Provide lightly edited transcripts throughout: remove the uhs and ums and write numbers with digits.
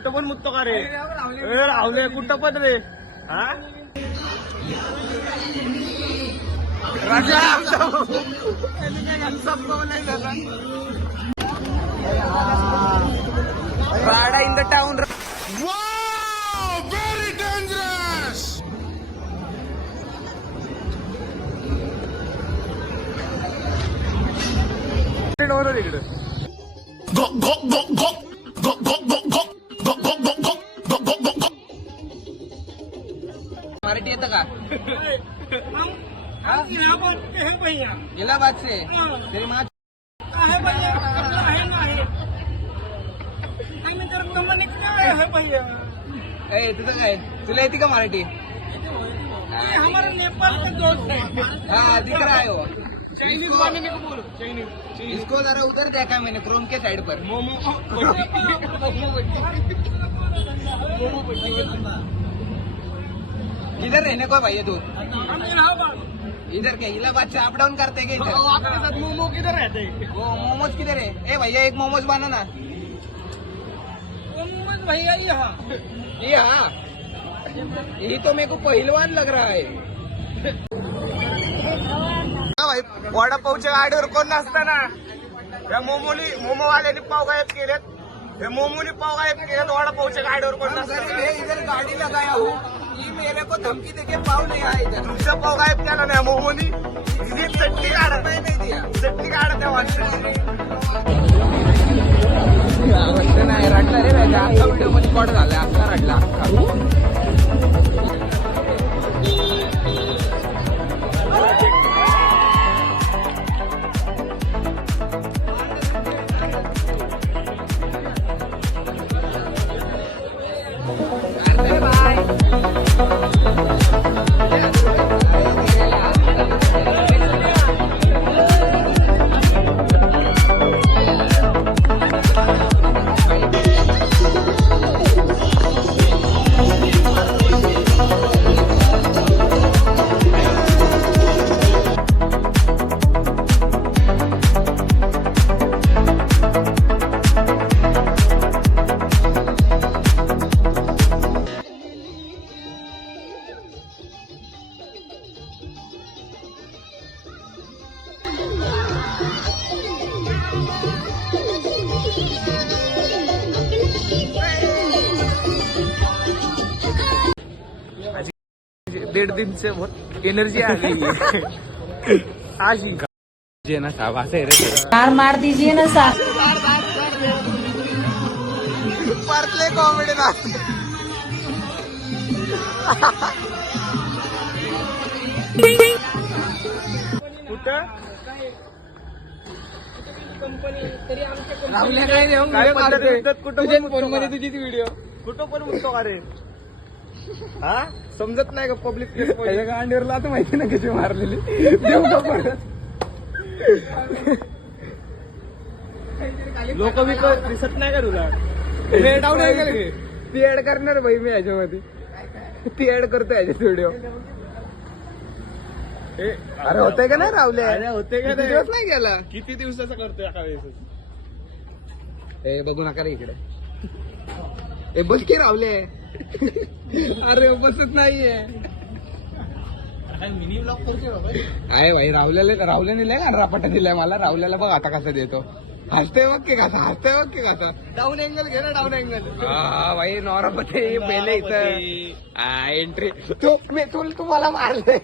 कुठं पण मुततो का रे? राहुले कुठं पण रे? हा राजा Prada in the town. Wow, very dangerous. Go go go go go go go go go go go go go go go go. Marathi येतं का? है भैया इलाहाबाद से तेरी माँ है भैया है ना है तर कंपनी है भैया ए तुझं काय तुला येते का मराठी? ये हमारा नेपाल का दोस्त है हाँ दिख रहा है वो. चाइनीज माने को बोलो चाइनीज इसको जरा उधर देखा मैंने क्रोम के साइड पर. मोमो किधर रहने को है भैया तू? हम इलाहाबाद इधर क्या इलाहाबाद से अप डाउन करते क्या इधर? आपके साथ मोमो किधर रहते हैं वो मोमोज किधर है? ए भैया एक मोमोज बना ना. मोमो भैया यहाँ ये हाँ ये तो मेरे को पहलवान लग रहा है. भाई वडापावच्या गाडीवर कोण नसताना या मोमोवाल्याने पाव गायब केलेत. हे मोमोनी पाव गायब केलेत वडापावच्या गाडीवर कोण नसताना. इधर गाड़ी लगाया हूँ ये मेरे को धमकी देके पाव नहीं आया इधर. तुमचा पाव गायब केला नाही मोमोनी. चटणी काढत नहीं दिया. चटणी काढत आहे माणसाची. नाही रडला रे राजा. अख्खा व्हिडिओ मध्ये कॉट झाला अख्खा रडला अख्खा. डेढ़ दिन से बहुत एनर्जी आ गई है आज ही ना साहब ऐसे मार दीजिए ना साहब. परले कॉमेडी ना. कुठं राहुल्या काय देऊन काय व्हिडिओ पद्धत काढतोय? कुठं पण तुझ्याच मुततो फोन मध्ये का? तुझीच व्हिडिओ. कुठं पण मुततो का रे? हा समजत नाही का पब्लिक प्लेस त्याच्या गांडीवरला आता माहिती ना कशी मारलेली. देऊ का परत? लोक मी दिसत नाही का तुला? डाऊन आहे का रे? ती ऍड करणार भाई मी याच्यामध्ये. ती ऍड करतो याच्यात व्हिडिओ. अरे होतंय का नाही राहुल्या? अरे होते का किती नाही? दिवस नाही गेला. किती दिवसाचा करतोय एका वेळेस? ए बघू नका रे इकडे. ए बस की राहुले. अरे बसत नाहीये. मिनी ब्लॉग करतोय बाबा. आहे भाई राहुल्याने लय रापाटा दिलाय मला. राहुल्याला बघ आता कसा देतो. हसते बघ की कसा. हसते बघ की कसा. डाऊन अँगल घे ना डाऊन अँगल. हा भाई नॉरापती पहिले इथं एंट्री. तू मला मारले.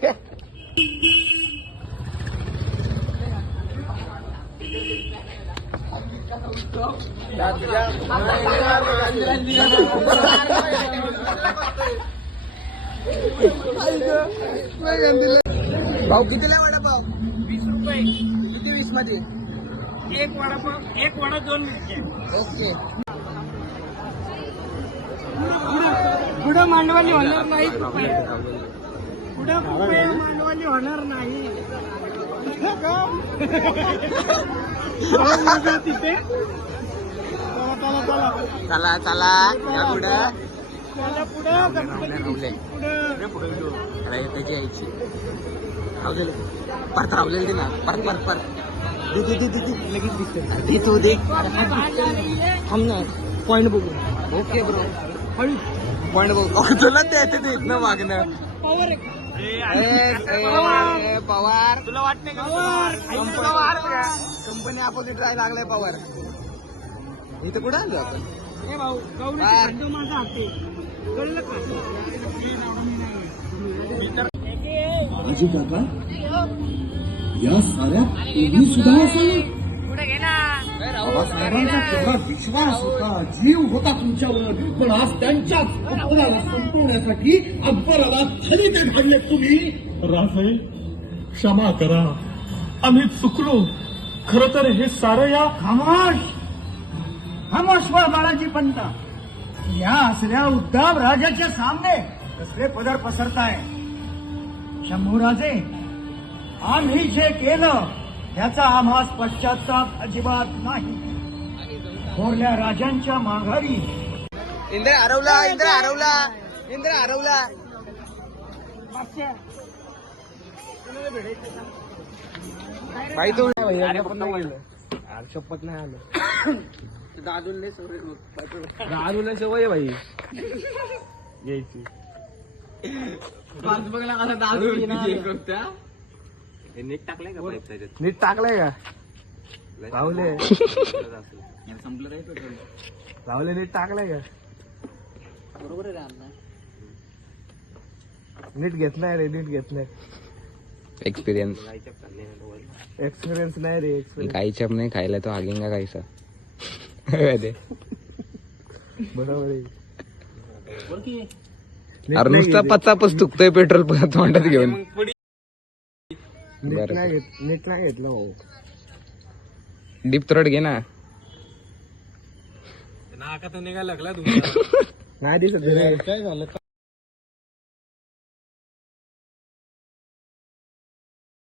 भाऊ कितीला वडापाव? 20 रुपये किती 20 मध्ये? एक वडापाव एक वडा 2 मिरच्या. ओके. पुढं मांडवाली होणार नाही. पुढं मांडवाली होणार नाही. तिथे चला चला या पुढं. पुढं गणपती पुढं त्याची यायची परत रावलेली ना. परत लगेच दिसते तू दे. थांब ना पॉइंट बघू. ओके ब्रो पण तुला द्यायचं ते इथनं मागणं पवार तुला वाटतंय का कंपनी अपोजिट राहायला लागलाय पवार इथं कुठं आलो आपण आजी काका या साऱ्या तुम्ही सुद्धा असाल बाबासाहेबांचा तेवढा विश्वास होता जीव होता तुमच्यावर पण आज त्यांच्याच अपराला संपवण्यासाठी अकबराला खाली ते घडले तुम्ही राजे क्षमा करा आम्ही चुकलो खर तर हे सारं या खामोश बाळाजी पंत या असल्या उद्धव राजाच्या सामने कसले पदर पसरताय शंभूराजे आम्ही जे केलं त्याचा आम्हास पश्चाताप अजिबात नाही थोरल्या राजांच्या माघारी इंद्र हरवला इंद्र हरवला इंद्र हरवला भाई तू शपथ नाही आलं दादूला सवय आहे भाई यायची नीट टाकलंय का नीट टाकलंय का राहुले राहुले नीट टाकलंय का बरोबर आहे नीट घेतलाय रे नीट घेतलाय एक्सपीरियंस एक्सपिरियन्स नाही रे एक्सपिरियन्स गाई चप नाही खायला तो आगेंगा काहीसा बरोबर आहे अरे नुसता पचापच तुकतोय पेट्रोल तोंडात घेऊन नीट नाही घेतलं भाऊ डीप थ्रोट घे ना नाही दिसत काय झालं